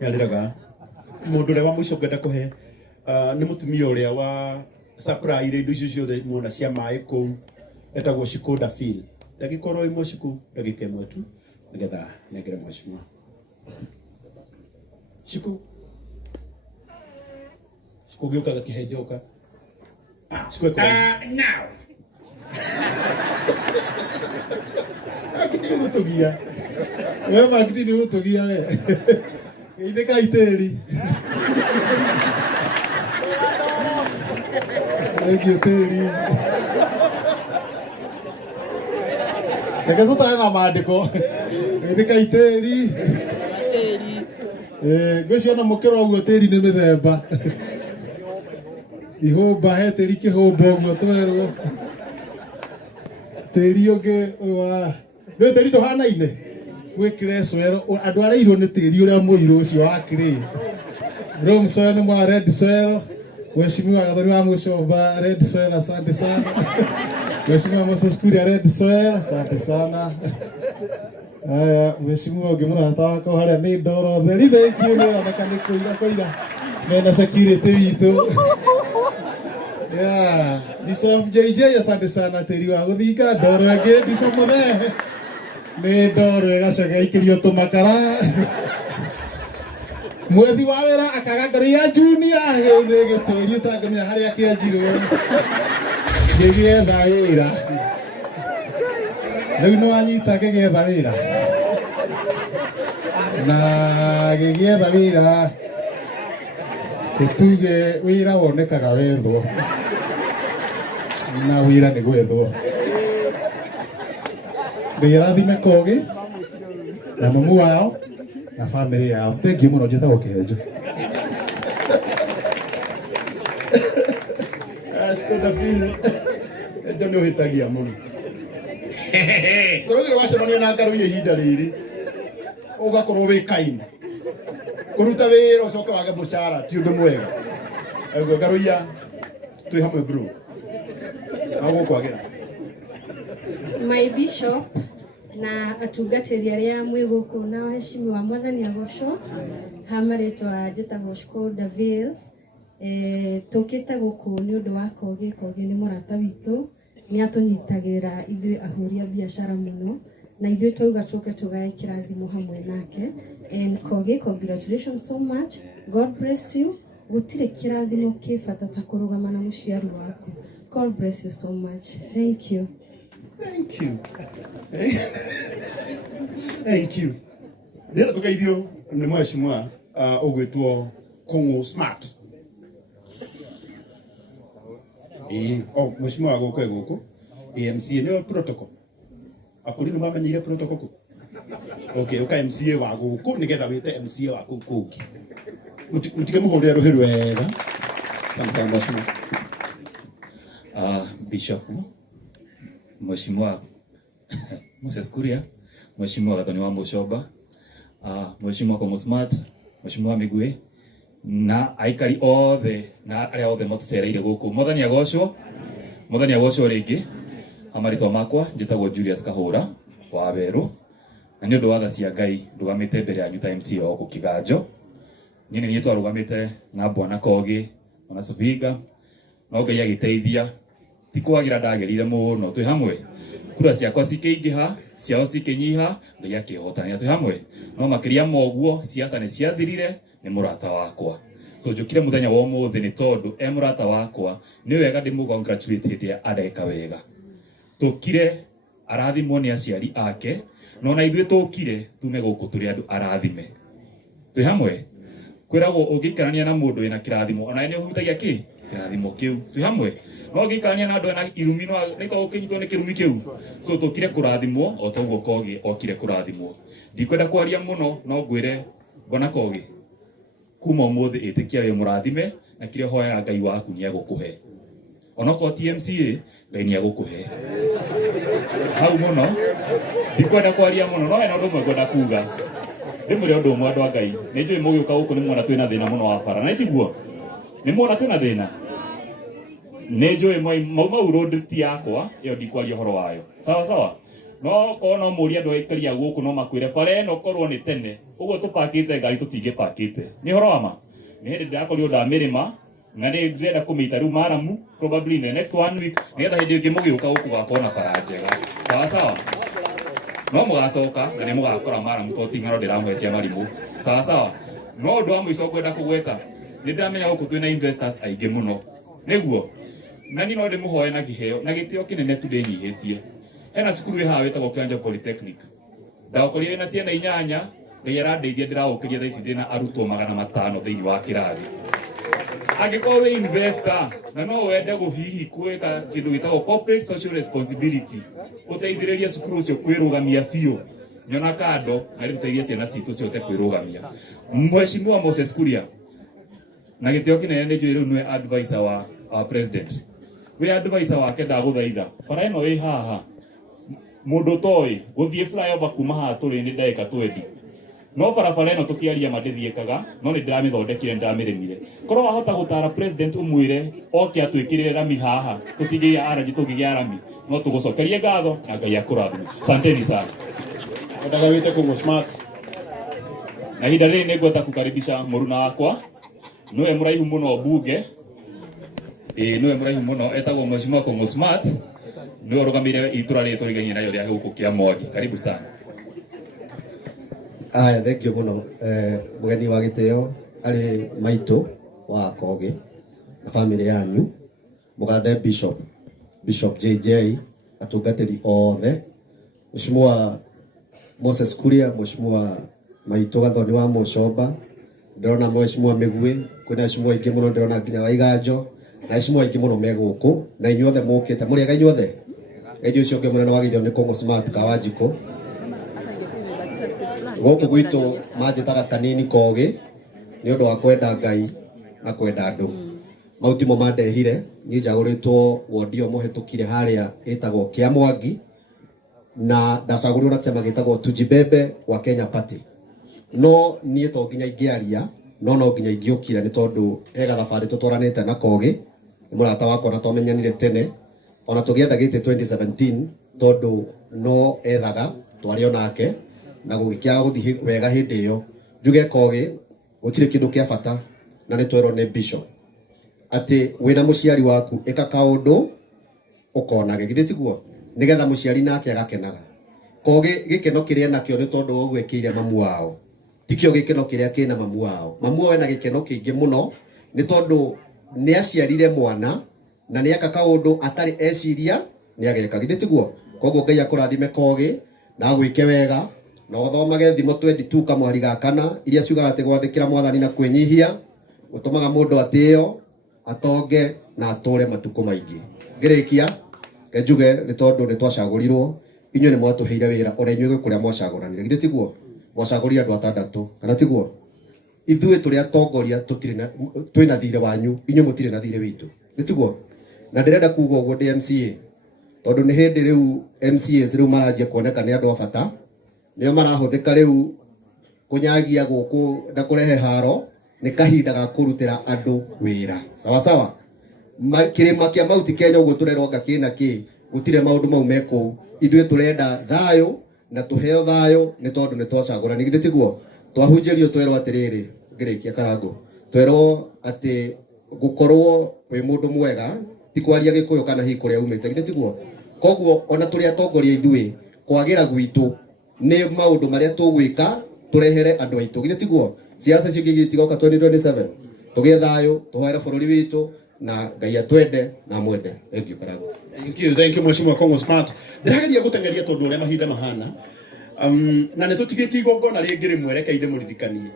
nĩarĩraga mũndũ ũrĩa wa mũico ngenda kũhe nĩ mũtumia ũrĩa wa supply indo icio ciothe muona cia maĩ kũu etagwo Shikoda Phil. Ndagĩkorwo imwe ciku ndagĩka ĩmwe tu nĩgetha nengere mheshimiwa Shiku gĩũkaga kĩhenjoka now akini mutugia wewe magdini mutugia we inde kaiteri egiteri Nĩgetũtare na maandĩko inde kaiteri ngwĩciona mũkĩra ũguo tĩri nĩ mĩthemba ihũmba he tĩri kĩhũmba ũguo twerwo tĩri ũngĩ nĩ tĩri ndũhanaine gwĩkĩre soil andũ areirwo nĩ tĩri ũrĩa mũirũ ũcio wa clay Rome soil nĩ mwa red soil mheshimiwa Gathoni wa Mũcũmba red soil asante sana mheshimiwa Moses Kuria red soil asante sana haya mheshimiwa ũngĩ mũrata wakwa harĩa nĩ ndoro theri thank you nĩ oneka nĩ kũira mena security witũ yeah Bishop JJ asante sana tĩri wa gũthinga ndoro ĩngĩ Bishop Mũthehe nĩ ndoro ĩgacoka ikĩrio tũmakara mwethi wa wĩra akaga ngari ya junior nĩ gĩtũri ũtangĩmenya harĩa kĩanjirwo ngĩgĩetha wĩra rĩu nĩ wanyita ngĩgĩetha wĩra na gĩgĩetha wĩra tuge wĩra wonekaga wethwo na wĩra nĩ gwethwo ngĩrathime Kogi na mamu wao na family yao thengiũ mũno njĩtagwo Kĩhenjo Shikoda Phil ndio nĩ ũhĩtagia mũno tũrũgĩre wacemania na Ngarũiya ihinda rĩrĩ ũgakorwo wĩ kaina kũruta wĩra ũcoke wage mũcara ti ũndũ mwega ũguo Ngarũiya twĩ hamwe bro agũkwagĩra My bishop na atungatĩri arĩa mwĩ gũkũ na waheshimiwa mwathani agocwo hamarĩtwa njĩtagwo Shukuru Davil. Tũkĩte gũkũ nĩ ũndũ wa Kogi. Kogi nĩ mũrata witũ, nĩ atũnyitagĩra ithuĩ ahũri a biacara mũno, na ithuĩ twauga tũke tũgae kĩrathimo hamwe nake. And Kogi, congratulations so much, God bless you. Gũtirĩ kĩrathimo kĩ bata ta kũrũgama na mũciari waku. God bless you so much. Thank you. Thank you. Thank you. Ndĩra tũgeithio nĩ mheshimiwa ũgwĩtwo Kung'ũ Smart. Mheshimiwa gũkũ MCA nĩ protocol. Akũri nĩ mamenyeire protocol kũ? Okay, ũka MCA wa gũkũ nĩgetha wĩte MCA wa kũu kũngĩ. Mutige mũhũrĩre rũhĩ wega. Asante mheshimiwa. Bishop Mheshimiwa Moses Kuria, Mheshimiwa Gathoni wa Mucoba, Mheshimiwa Kung'ũ Smart, Mheshimiwa Migwe na aikari othe na arĩa othe matucereire gũkũ. Mwathani agocwo rĩngĩ. Amarĩtwa makwa njĩtagwo Julius Kahũra wa Werũ, na nĩ ũndũ wa tha cia Ngai ndũgamĩte mbere yanyu ta MCA wa gũkũ Kĩganjo. Niĩ twarũgamĩte na Bwana Kogi ona Sofinga, no Ngai agĩteithia, ti kwagĩra ndagerire mũno, twĩ hamwe. Kura ciakwa cikĩingĩha, ciao cikĩnyiha, Ngai akĩhotania, twĩ hamwe. No makĩria moguo ciaca nĩ ciathirire, nĩ mũrata wakwa. So njũkire mũthenya wa ũmũthĩ nĩ tondũ mũrata wakwa, nĩ wega ndĩmũ-congratulate hĩndĩ ĩrĩa areka wega. Tũkire arathimwo nĩ aciari ake, no na ithuĩ tũkire tume gũkũ tũrĩ andũ arathime. Twĩ hamwe. Kwĩragwo ũngĩikarania na mũndũ wĩna kĩrathimo, ona nĩ ũhutagia kĩrathimo kĩu. Twĩ hamwe. No ũngĩikarania na andũ ena irumi, no ũkĩnyitwo nĩ kĩrumi kĩu. So tũkire kũrathimwo o toguo Kogi okire kũrathimwo. Ndikwenda kwaria mũno, no ngwĩre Bwana Kogi, kuma ũmũthĩ ĩtĩkia wĩ mũrathime, na kĩrĩa hoyaga Ngai waku nĩ agũkũhe. Onokorwo ti MCA, Ngai nĩ agũkũhe. Hau mũno, ndikwenda kwaria mũno, no ena ũndũ ũmwe ngwenda kuga. Ndĩmwĩre ũndũ ũmwe andũ a Ngai, nĩ njũĩ mũgĩũka gũkũ nĩ muona twĩna thĩna mũno wa bara, na tiguo? Nĩ muona twĩna thĩna? Nĩ njũĩ mauma road ti yakwa, ĩyo ndikwaria ũhoro wayo. Sawa? No korwo no mũria andũ aikaria gũkũ no makwĩre bara ĩno korwo nĩ tene, ũguo tũpakĩte ngari tũtingĩpakĩte. Nĩ ũhoro wa ma? Nĩ hĩndĩ ndĩrakorirwo ndamĩrĩma, na nĩ ndĩrenda kũmĩita rĩu Maramu, probably in the next 1 week, nĩgetha hĩndĩ ĩngĩ mũgĩũka gũkũ gakorwo na bara njega. Sawa? No mũgacoka na nĩ mũgakora Maramu to ti ng'ano ndĩramũhe cia marimũ. Sawa? No ũndũ wa mũico ngwenda kũgweta, nĩ ndĩramenya gũkũ twĩna investors aingĩ mũno. Nĩguo? Na niĩ no ndĩmũhoe na kĩheo, na gĩtĩo kĩnene tu ndĩnyihĩtie. Hena cukuru ĩhaha wĩtagwo Kĩganjo Polytechnic. Ndaũkorire wĩna ciana 8, Ngai arandeithia ndĩraũkĩria thaa ici ndĩna arutwo 500 thĩinĩ wa kĩrathi. Angĩkorwo wĩ investor na no wende hihi gwĩka kĩndũ gĩtagwo corporate social responsibility, ũteithĩrĩrie cukuru ũcio kwĩrũgamia biũ, nyona kando na rĩteithie ciana citũ ciote kwĩrũgamia. Mheshimiwa Moses Kuria, na gĩtĩo kĩnene nĩ njũĩ rĩu nĩwe advisor wa president. Wĩ advisor wake ndagũthaitha, bara ĩno ĩ haha, mũndũ toĩ gũthiĩ flyover kuma haha tũrĩ nĩ ndagĩka 20. No barabara ĩno tũkĩaria ma ndĩthiĩkaga, no nĩ ndĩramĩthondekire, ndĩramĩrĩmire. Korwo wahota gũtara president ũmwĩre oke atwĩkĩrĩre rami haha, tũtingĩgĩa aranji, tũngĩgĩa rami, no tũgũcokerie ngatho na Ngai akũrathime. Asanteni sana. Nataka wĩte Kung'ũ Smart. Na ihinda rĩrĩ nĩngwenda kukaribisha mũruna wakwa, nĩwe mũraihu mũno bunge, nĩwe mũraihu mũno, etagwo Mheshimiwa Kung'ũ Smart, nĩwe ũrũgamĩrĩire itũra rĩrĩ tũrigainie narĩo rĩa gũkũ kĩa Mwangi. Karibu sana. Aya, thank you mũno. Mũgeni wa gĩtĩo arĩ maitũ wa Kogi na family yanyu, mũgathe Bishop JJ, atungatĩri othe, Mheshimiwa Moses Kuria, Mheshimiwa maitũ Gathoni wa Mucoba, ndĩrona Mheshimiwa Migwe, kwĩna Mheshimiwa aingĩ mũno, ndĩrona nginya wa Iganjo, na Mheshimiwa aingĩ mũno me gũkũ, na inyuothe mũkĩte, mũrĩega inyuothe? Ejo ũcio ũngĩ mũnene wa gĩtĩo nĩ Kung'ũ Smart Kawanjikũ. Gũkũ gwitũ manjĩtaga kanini Kogi nĩ ũndũ wa kwenda Ngai na kwenda andũ. Mau timo mandehire, niĩ njagũrĩtwo wondi ĩyo mũhetũkire harĩa ĩtagwo Kĩa Mwangi, na ndacagũrirwo na kĩama gĩtagwo Tujibebe wa Kenya Party. No niĩ to nginya ingĩaria, no nginya ingĩũkire nĩ tondũ he gathabarĩ tũtwaranĩte na Kogi, nĩ mũrata wakwa na twamenyanire tene, ona tũgĩetha gĩtĩ 2017 tondũ no ethaga twario nake na gugikia guthi wega hindi yo njuge Kogi gutire kindu kia bata na nitwero ni bishop ati wina muciari waku eka kaundu ukonage githĩ tiguo nigetha muciari nake agakenaga. Kogi gikeno kiria nakio ni tondu ogwe kire mamu wao tikio gikeno kiria kina mamu wao. Mamu wao ena gikeno kiingi muno ni tondu ni aciarire mwana na ni aka kaundu atari eciria ni ageka githĩ tiguo. Koguo Ngai akurathime Kogi na gwike wega na uthomage thimo 22 kamwari gakana iria ciugaga ati gwathikira mwathani na kwinyihia utumaga mundu atio atonge na ature matuko maingi. Ngirikia njuge ni tondu ni twacagurirwo inyuĩ nĩ mwatũheire wĩra ona inyuĩ kũrĩa mwacagũranire githĩ tiguo mwacagũria andũ atandatũ kana tiguo. Ithuĩ tũrĩ atongoria twĩna thirĩ wanyu inyuĩ mũtirĩ na thirĩ witũ githĩ tiguo. Na ndĩrenda kuuga ũguo ndĩ MCA tondu ni hindi riu MCAs riu maranjia kuoneka ni andu a bata nio marahũthĩka riu kunyagia guku na kurehe haro ni kahinda ga kurutira andu wira sawa sawa. Kirima kia Mount Kenya uguo tureronga kina ki gutire maundu mau meko ithuĩ turenda thayo na tuheo thayo ni tondu ni twacagũrani githĩ tiguo. Twahunjĩrio twerwo atiriri ngirikia Karangu twerwo ati gukorwo wi mundu mwega ti kwaria gikuyu kana hi kuria umite githĩ tiguo. Koguo ona turi atongoria ithuĩ kwagira gwitu ni maundu maria tugwika turehere andu aitu githĩ tiguo. Siasa cingigitigoka 2027 tugie thayo tuhoere bururi witu na Ngai atwende na mwende. Thank you Karangu. Thank you Mheshimiwa Kongo Smart. Ndirageria gutengeria tondu uria mahinda mahana na nitutigitie igongona ringi rimwe rekeire muririkanie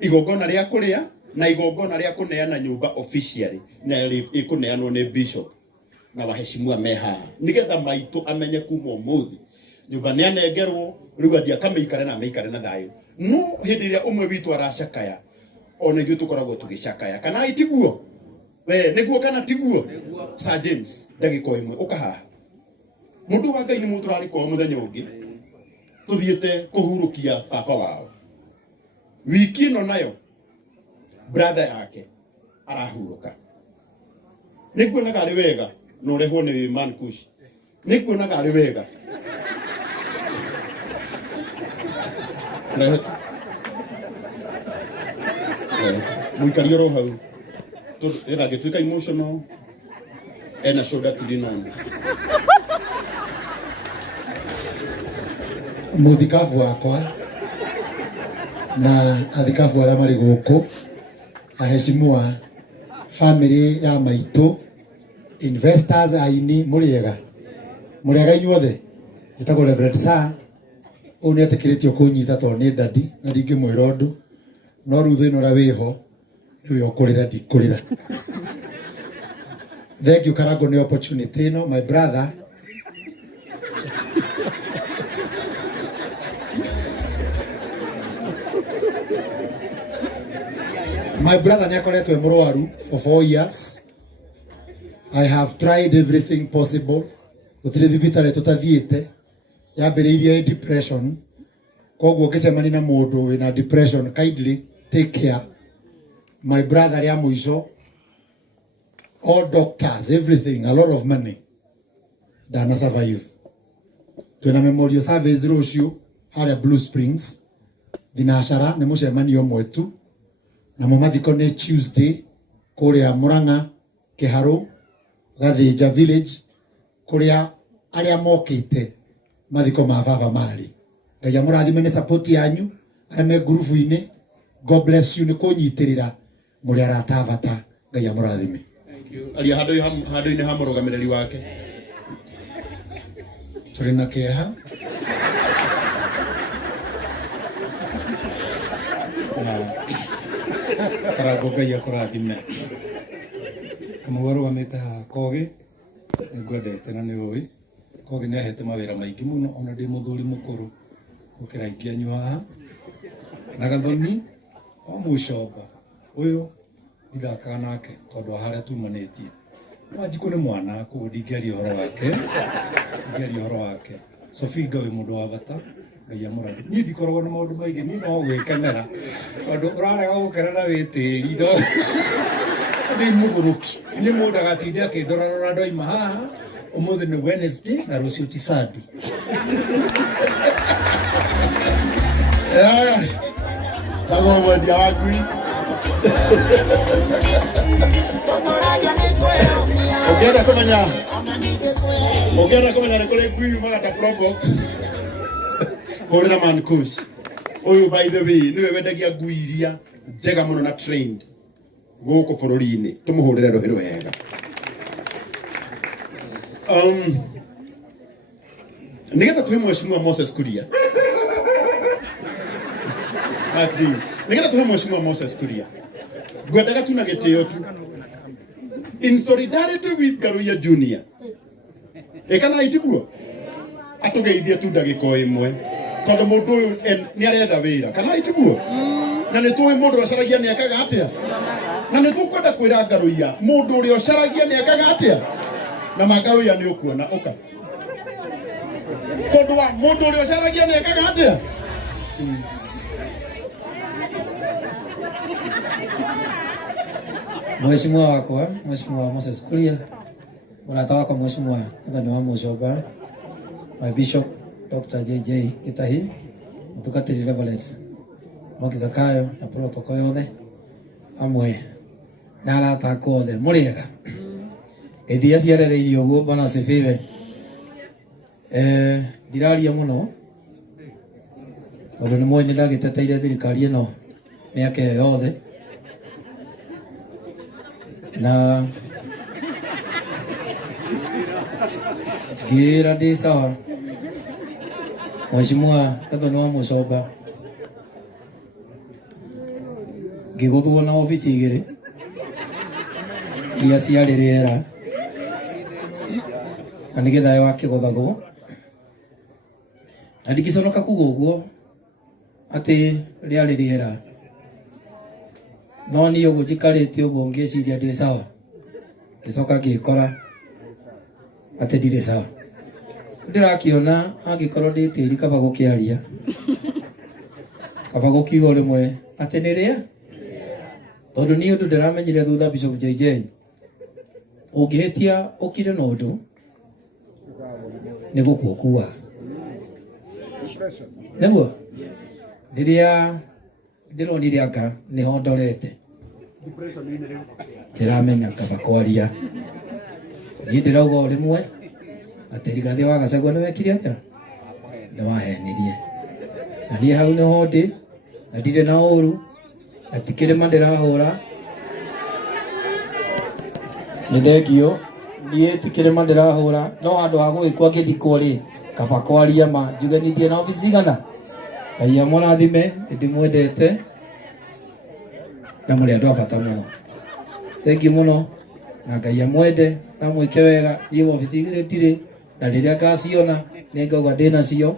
igongona ria kuria na igongona ria kuneana nyumba officially na ikuneanwo ni bishop na waheshimiwa meha nigetha maitu amenye kuma umuthi nyumba ni anengerwo riu athia kameikare na meikare na thayo. No hindi ria umwe witu aracakaya ona ithuĩ tukoragwo tugicakaya kana itiguo we niguo kana tiguo. Sir James ndagika imwe uka haha mundu wa Ngai ni mundu rari kwa muthenya ungi tuthiete kuhurukia baba wao wiki no nayo brother yake arahuruka. Nikuonaga ari wega no rehwo ni man kush nikuonaga ari wega muikario ro hau to era gituika emotional ena shoulder to lean on. Muthikabu wakwa na athikabu arĩa marĩ gũkũ aheshimiwa family ya maitu investors aini mũrĩega inyuothe njĩtagwo Reverend Sir ũyũ nĩ etĩkĩrĩtio kũnyita tondũ nĩ ndadi na ndingĩmwĩra ũndũ no rĩu thĩna ũrĩa wĩho nĩwe ũkũrĩra ndikũrĩra. Thank you Karangu nĩ opportunity ĩno my brother. My brother nĩ akoretwo e mũrwaru for 4 years. I have tried everything possible. Gũtirĩ thibitarĩ tũtathiĩte yambĩrĩirie depression. Koguo ũngĩcemania na mũndũ wĩna depression kindly take care. My brother ya mũico all doctors everything a lot of money dana survive. Twina memorial service rũciũ harĩa Blue Springs thinacara nĩ mũcemanio ũmwe tu na mumathiko nĩ Tuesday kuria Murang'a Kiharu Gathĩnja village kuria aria mokite mathiko ma baba mari. Ngai amũrathime nĩ support yanyu arĩa me group-inĩ. God bless you nĩ kũnyitirĩra mũrĩ aratavata. Ngai amũrathime. Thank you. Ali handũ-inĩ ha mũrũgamĩrĩri wake tũrĩ na kĩeha Karangu Ngai akũrathime. Kamũgũa rũgamĩte haha Kogi nĩ ngwendete na nĩ ũĩ Kogi nĩ ahete mawĩra maingĩ mũno ona ndĩ mũthuri mũkũrũ gũkĩra aingĩ anyu haha na Gathoni o Mũcomba ũyũ ndithakaga nake tondũ wa harĩa tumanĩtie. Wanjikũ nĩ mwana koguo ndingĩaria ũhoro wake. Sofinga wĩ mũndũ wa bata Ngai amũrathime. Niĩ ndikoragwo na maũndũ maingĩ niĩ no gwĩkenera tondũ ũrarega gũkenera wĩ tĩri no ndĩ mũgũrũki niĩ mũndũ agatinde akĩndorarora ndoima haha ũmũthĩ nĩ Wednesday na rũciũ ti Sunday. Tago mwendia wa ngui. Ukienda kumenya nĩ kũrĩ ngui yumaga ta Probox. Hũrĩra Man Kush. Ũyũ by the way nĩwe wendagia ngui iria njega mũno na trained gũkũ bũrũri-inĩ. Tũmũhũrĩre rũhĩ rwega. Nigetha tuhe Mheshimiwa Moses Kuria. Nigetha tuhe Mheshimiwa Moses Kuria. Ngwendaga tu na gĩtĩo tu. In solidarity with Karuya Junior. Ekana itiguo. Atugeithie tu ndagĩka ĩmwe. Tondũ mũndũ ũyũ nĩ aretha wĩra. Kana itiguo. Na nĩ tũĩ mũndũ acaragia nĩ ekaga atĩa. Na nĩ tũkwenda kwĩra Karuya mũndũ ũrĩa acaragia nĩ ekaga atĩa. Na Karuya nĩ ũkuona ũka. Tondũ wa mũndũ ũrĩa acaragia nĩ ekaga atĩa. Mheshimiwa wakwa, Mheshimiwa Moses Kuria, mwanata wakwa Mheshimiwa Mwathani wa Mucoba, my Bishop Dr. JJ Gitahi, mutungatĩri Reverend Mwangi Zakayo na protocol yothe amwe na arata akwa othe mũrĩega. Ithia ciarereirio ũguo Bwana asifiwe. Ndiraria mũno tondũ nĩ mũĩ nĩ ndagĩteteire thirikari ĩno mĩaka ĩyo yothe na gira ndi sawa. Mheshimiwa Gathoni wa Mucoba ngĩgũthwo na ofici igĩrĩ iria ciarĩ rĩera na nĩgetha wakĩgũthagwo na ndingĩconoka kuga ũguo atĩ rĩarĩ rĩera, no niĩ ũguo njikarĩte ũguo ngĩciria ndĩ sawa, ngĩcoka ngĩkora atĩ ndirĩ sawa. Ndĩrakĩona angĩkorwo ndĩ tĩri kaba gũkĩaria kaba gũkiuga rĩmwe atĩ nĩ rĩa, tondũ niĩ ũndũ ndĩramenyire thutha Bishop JJ, ũngĩhĩtia ũkire na ũndũ nĩ gũkua nĩguo. Rĩrĩa ndĩronire anga nĩho ndorete ndĩramenya kaba kwaria. Niĩ ndĩrauga rĩmwe atĩ Rigathĩ wa Gachagua nĩ wekire atĩa, nĩ wahenirie. Na niĩ hau nĩho ndĩ na ndirĩ na ũru na ti kĩrĩma ndĩrahũra. Nĩ thengio, niĩ ti kĩrĩma ndĩrahũra, no handũ ha gũgĩkua ngĩthikwo rĩ kaba kwaria ma njuganithie na ofici igana. Ngai amũrathime, ndĩmwendete na mũrĩ andũ a bata mũno. Thengi mũno na Ngai amwende na mwĩke wega. Niĩ ofici igĩrĩ ndirĩ, na rĩrĩa ngaciona nĩ ngauga ndĩnacio,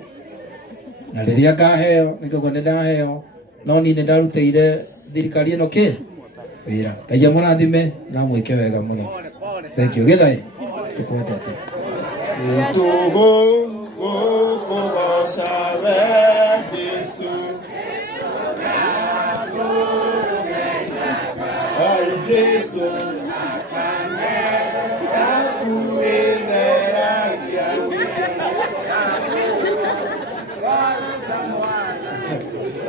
na rĩrĩa ngaheo nĩ ngauga nĩ ndaheo, no niĩ nĩ ndarutĩire thirikari ĩno kĩ wĩra. Ngai amũrathime na mwĩke wega mũno. Thank you. Gĩthaĩ tũkwendete. Tũgũgũgoca we Jesũ, ai Jesũ akuĩtheragia.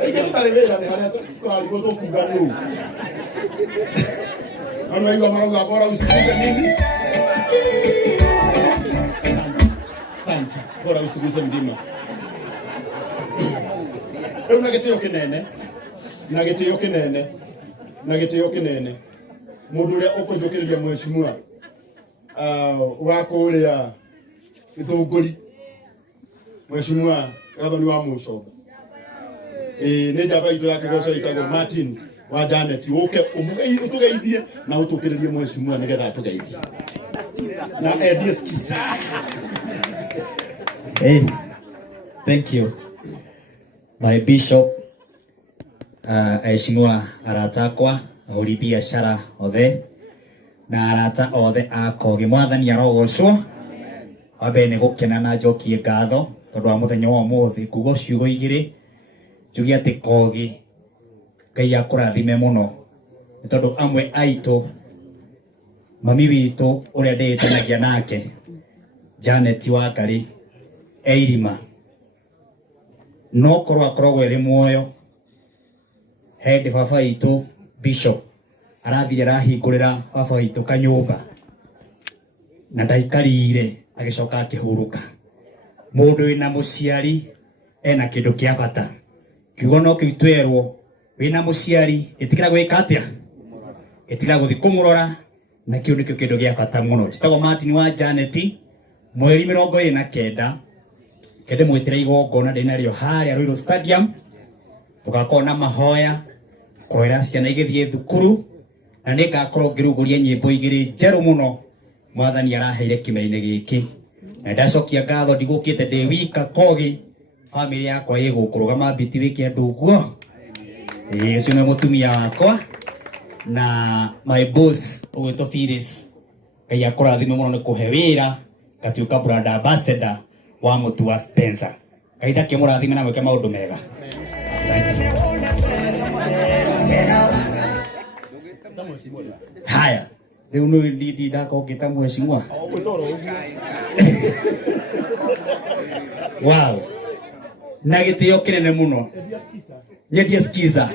Ĩngĩ tũtarĩ wĩra nĩ harĩa tũrarigwo tũkuga nũ. Ano aigua marauga bora usikuze nini? Asante. Bora usiguze mlima. Rĩu na gĩtĩo kĩnene, na gĩtĩo kĩnene, na gĩtĩo kĩnene. Mũndũ ũrĩa ũkũnjũkĩrĩria Mheshimiwa wa kũrĩa Gĩthũngũri, Mheshimiwa Gathoni wa Mucoba. Nĩ njamba itũ ya kĩgoco ĩtagwo Martin wa Janet, ũke ũtũgeithie na ũtũkĩrĩrie Mheshimiwa nĩgetha atũgeithie. Na endie skisa. Hey, thank you. My Bishop, aheshimiwa arata akwa, ahũri biacara othe, na arata othe a Kogi, Mwathani arogocwo. Wambe nĩ gũkena na njokie ngatho tondũ wa mũthenya wa ũmũthĩ, kuga ciugo igĩrĩ njuge atĩ Kogi Ngai akũrathime mũno, nĩ tondũ amwe aitũ mami witũ ũrĩa ndĩĩtanagia nake Janet Wangari eirima no korwa korogwe ri muoyo head baba itu bishop arathire rahingurira baba itu kanyumba na ndaikarire agicoka akihuruka mundu wina muciari ena kindu kia bata kiugo no kiitwerwo wina muciari itikira gwika atia itikira guthi kumurora na kiu nikio kindu gia bata muno titago Martin wa Janet mweri 29 kende mwitira igongona ndinario haria Ruiru Stadium tugakona mahoya kwera ciana igithie thukuru na ningakorwo ngiruguria nyimbo igiri njeru muno mwathani araheire kimeine giki na ndacokia ngatho ndigukite ndi wika Kogi family yakwa igukurugama biti wiki anduguo ucio ni mutumia wakwa na my boss ugwitwo Phyllis Ngai akurathime muno ni kuhe wira ngatuika brand ambassador wa mutu wa Spencer Ngai ndakimurathime na mweke maundu mega asante. Haya riu ni ndakongita mheshimiwa wow na gitio kinene muno nyetie skiza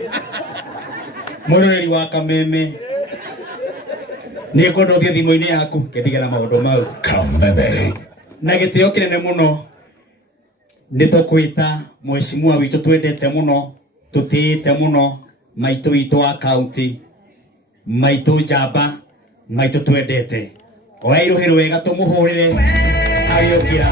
muroreri wa Kameme ni ngodothie thimo-ini yaku ngitigera maundu mau Kameme na gitio kinene muno ni tukwita mheshimiwa witu twendete muno tutiite muno maitu witu wa county maitu njamba maitu twendete oya iruhiro wega tumuhurire agiokira